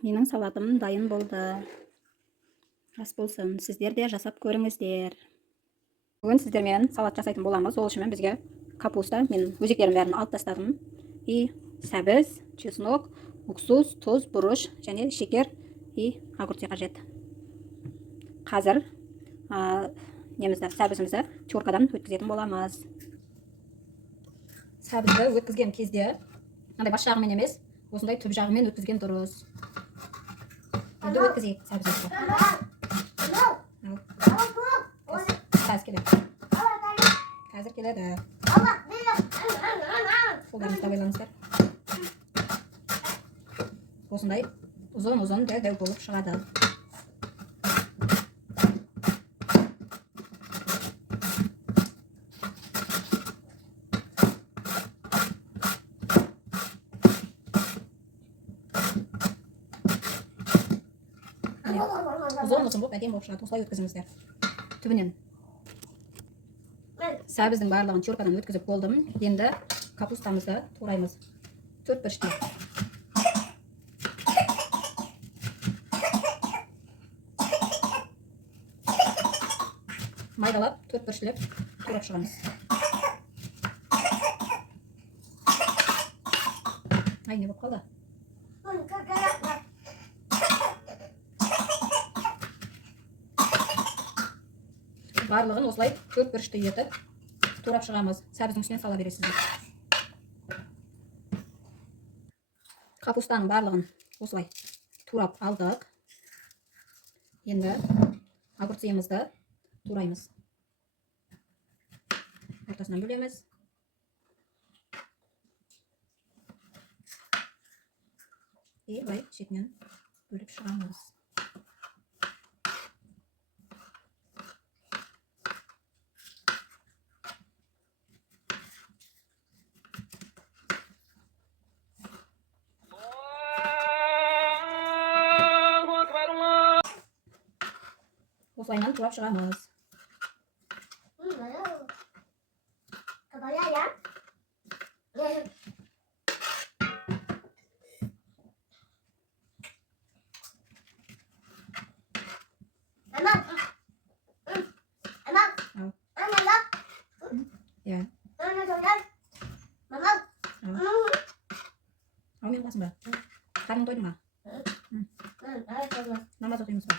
Менің салатым дайын болды. Рас болсын, сіздер де жасап көріңіздер. Бүгін сіздермен салат жасайтын боламыз. Ол үшін бізге капуста, мен өзектерін бәрін алып тастадым. И сәбіз, чеснок, уксус, тұз, бұрыш және шекер и огурцы қажет. Қазір сәбізімізді теркадан өткізетін боламыз. Сәбізді өткізген кезде андай бас жағымен емес, осындай түп жағымен өткізген дұрыс. Енді өткізейік сәбізімізді. Қазір келеді. Қолдарыңызды байлаңыздар. Осындай ұзын дәу болып шығады. Ұзын болып әдемі болып шығады. Осылай өткізіңіздер. Түбінен. Сәбіздің барлығын теркадан өткізіп болдым. Енді капустамызды тураймыз. 4 бүріште. Майдалап 4 бүрішілеп турап шығамыз. Ай, не болып қалды? Барлығын осылай 4 бүрішті етіп турап шығамыз. Сәбіздің үстіне сала бересіздер. Капустаның барлығын осылай турап алдық. Енді огурцымызды тураймыз. Ортасынан бөлеміз. И былай шетінен бөліп шығамыз. Осылайынан турап шығамыз. Мен қасым ба? Қарның тойды ма? Намаз оқимыз ба?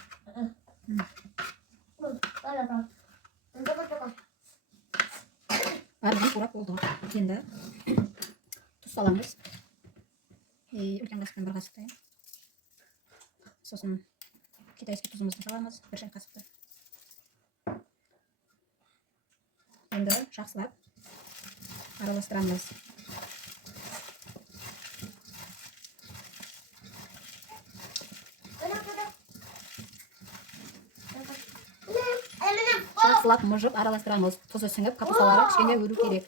Барлығын турап болды. Енді тұз саламыз. Үлкен қасықтан бір қасықты. Сосын китайский тұзымызды саламыз. Бір шай қасықты. Енді жақсылап араластырамыз. Жақсылап мұжып араластырамыз. Тұзы сіңіп, капусталары кішкене өру керек.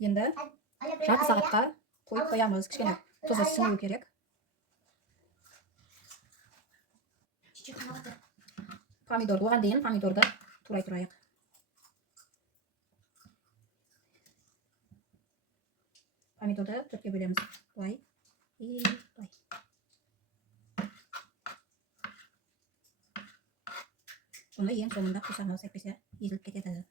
Енді жарты сағатқа қойып қоямыз. Кішкене тұзы сіңу керек. Помидор, оған дейін помидорды турай тұрайық. Помидорды 4-ке бөлеміз. Былай и былай. Соны ең соңында қосамыз, әйтпесе езіліп кетеді.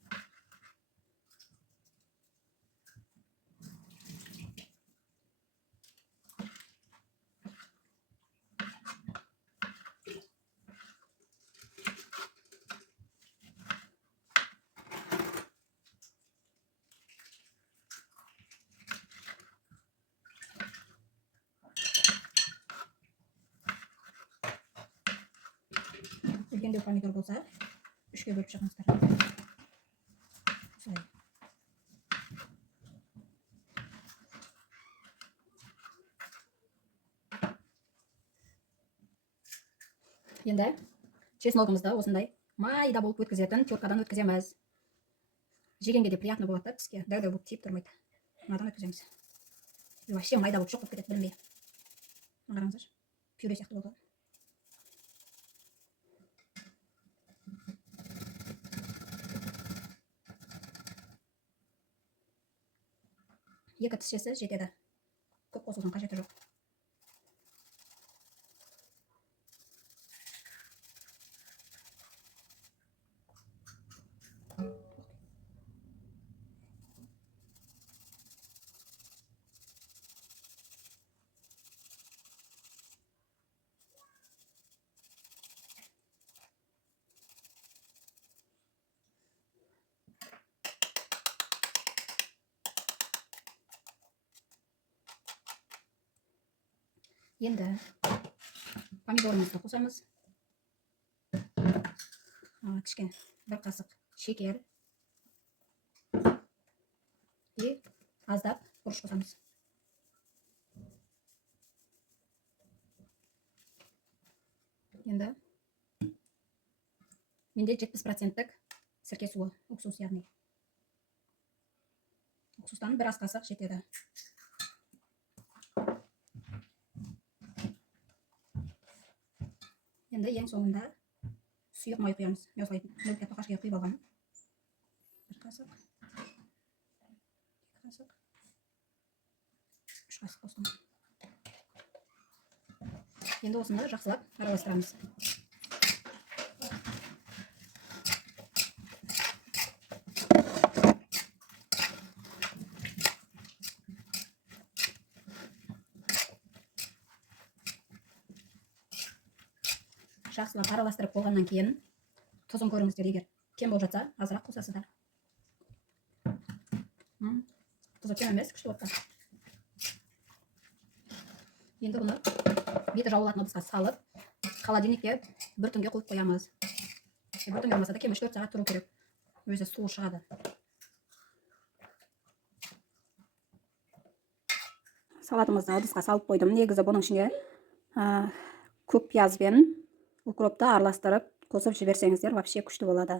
Үлкендеу помидор болса, 3-ке бөліп шығыңыздар. Солай. Енді чесногымызды осындай майда болып өткізетін теркадан өткіземіз. Жегенге де приятно болады, тіске дәу-дәу болып тиіп тұрмайды. мынадан өткіземіз. Вообще майда болып жоқ болып кетеді білінбей. Қараңыздар, пюре сияқты болды. Екі тісшесі жетеді. Көп қосудың қажеті жоқ. Енді помидорымызды қосамыз. Кішкене бір қасық шекер и аздап бұрыш қосамыз. Енді менде 70% сірке суы, уксус яғни. Уксустан бір ас қасық жетеді. Енді ең соңында сұйық май құямыз. Мен осылай мөлтек тоқашқа құйып алғанмын. Бір қасық, екі қасық, үш қасық қостым. Енді осыны жақсылап араластырамыз. Жақсылап араластырып болғаннан кейін тұзын көріңіздер, егер кем болып жатса, азырақ қосасыздар. Тұзы кем емес, күшті болып тұр. Енді бұны беті жауылатын ыдысқа салып, холодильникке бір түнге қойып қоямыз. Бір түнге болмаса да кем 3-4 сағат тұру керек. Өзі суы шығады. Салатымызды ыдысқа салып қойдым. Негізі бұның ішіне көк пияз бен укропты араластырып қосып жіберсеңіздер, вообще күшті болады.